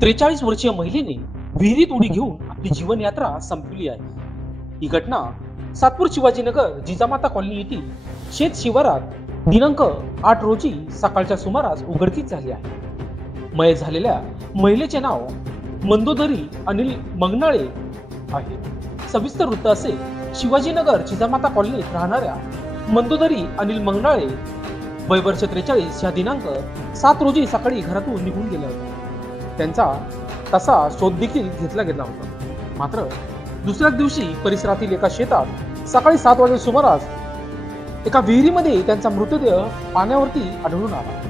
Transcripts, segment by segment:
43 वर्षीय महिलेने विहिरीत उडी घेऊन आपली जीवनयात्रा संपवली आहे। ही घटना सातपूर शिवाजीनगर जिजामाता कॉलनी येथील शेत शिवारात दिनांक 8 रोजी सकाळच्या सुमारास उघडकीस झाली आहे। मयत झालेल्या महिलेचे नाव मंदोदरी अनिल मंगनाळे आहे। सविस्तर वृत्त असे, शिवाजीनगर जिजामाता कॉलनीत राहणाऱ्या मंदोदरी अनिल मंगनाळे वय वर्ष 43 या दिनांक 7 रोजी सकाळी घरातून निघून गेले होते। त्यांचा तसा शोध देखील घेतला गेला होता। मात्र दुसऱ्याच दिवशी परिसरातील एका शेतात सकाळी 7 वाजता सुमारास एका विहिरीमध्ये त्यांचा मृतदेह पाण्यावरती आढळून आला।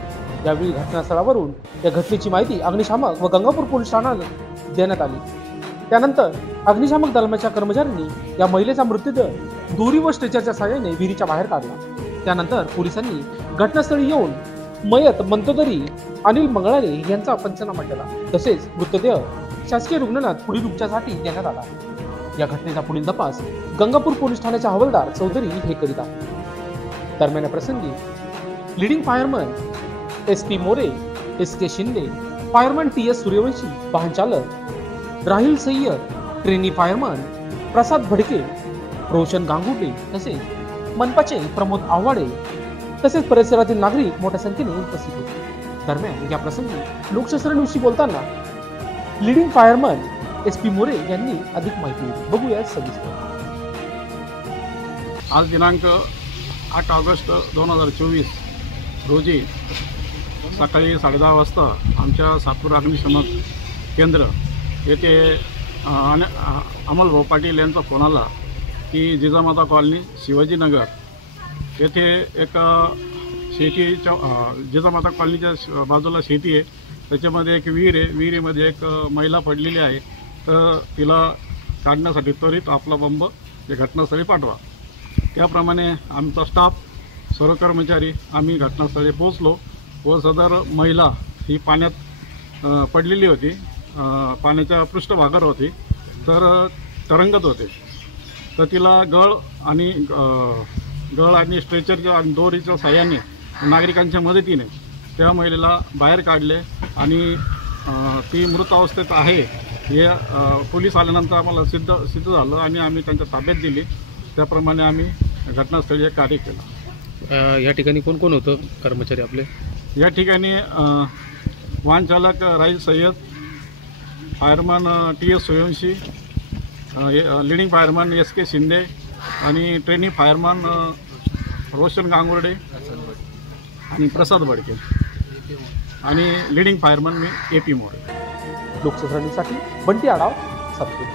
यावेळी घटनास्थळावरून या घटनेची माहिती अग्निशामक व गंगापूर पोलीस ठाण्यात देण्यात आली। त्यानंतर अग्निशामक दलाच्या कर्मचाऱ्यांनी या महिलेचा मृतदेह दोरी व स्ट्रेचरच्या सहाय्याने विहिरीच्या बाहेर काढला। त्यानंतर पोलिसांनी घटनास्थळी येऊन मयत मंदोदरी अनिल मंगनाळे यांचा पंचनामा केला। तसेच मृतदेह शासकीय रुग्णालयात पुढील उपचारासाठी देण्यात आला। या घटनेचा पुढील तपास गंगापूर पोलीस ठाण्याचे हवालदार चौधरी हे करीत आहेत। दरम्यान प्रसंगी leading fireman SP More, SK Shinde, fireman TS Suryavanshi, वाहन चालक राहिल सय्यद, ट्रेनी फायरमन प्रसाद भडके, रोशन गांगुर्डे तसेच मनपाचे प्रमोद आव्हाडे तसेच परिसरातील नागरिक मोठ्या संख्येने उपस्थित होते। दरम्यान या प्रसंगी लोकशास्त्र न्यूजशी बोलताना लीडिंग फायरमन SP मोरे यांनी अधिक माहिती दिली। बघूया सविस्तर। आज दिनांक 8 ऑगस्ट 2024 रोजी सकाळी 10:30 वाजता आमच्या सातपूर अग्निशमन केंद्र येथे अमोल पाटील यांचा फोन आला की जिजामाता कॉलनी शिवाजीनगर येथे एक शेतीच्या जिजामाता कॉलनीच्या बाजूला शेती आहे, त्याच्यामध्ये एक विहीर आहे। विहिरीमध्ये एक महिला पडलेली आहे, तर तिला काढण्यासाठी त्वरित आपला बंब या घटनास्थळी पाठवा। त्याप्रमाणे आमचा स्टाफ सर्व कर्मचारी आम्ही घटनास्थळी पोहोचलो व सदर महिला ही पाण्यात पडलेली होती, पाण्याच्या पृष्ठभागावर होती, तर तरंगत होते। तर तिला गळ आणि स्ट्रेचरच्या आणि दोरीच्या साह्याने नागरिकांच्या मदतीने त्या महिलेला बाहेर काढले आणि ती मृत अवस्थेत आहे हे पोलीस आल्यानंतर आम्हाला सिद्ध झालं आणि आम्ही त्यांच्या ताब्यात दिली। त्याप्रमाणे आम्ही घटनास्थळी कार्य केलं। या ठिकाणी कोण कोण होतं कर्मचारी आपले? या ठिकाणी वाहन चालक Rahil Sayyad, fireman TS Suryavanshi, leading fireman SK Shinde आणि ट्रेनी फायरमन रोशन गांगुर्डे आणि प्रसाद भडके आणि लीडिंग फायरमन मी AP मोरे। लोकशास्त्र न्यूजसाठी बंटी आढाव, सातपूर।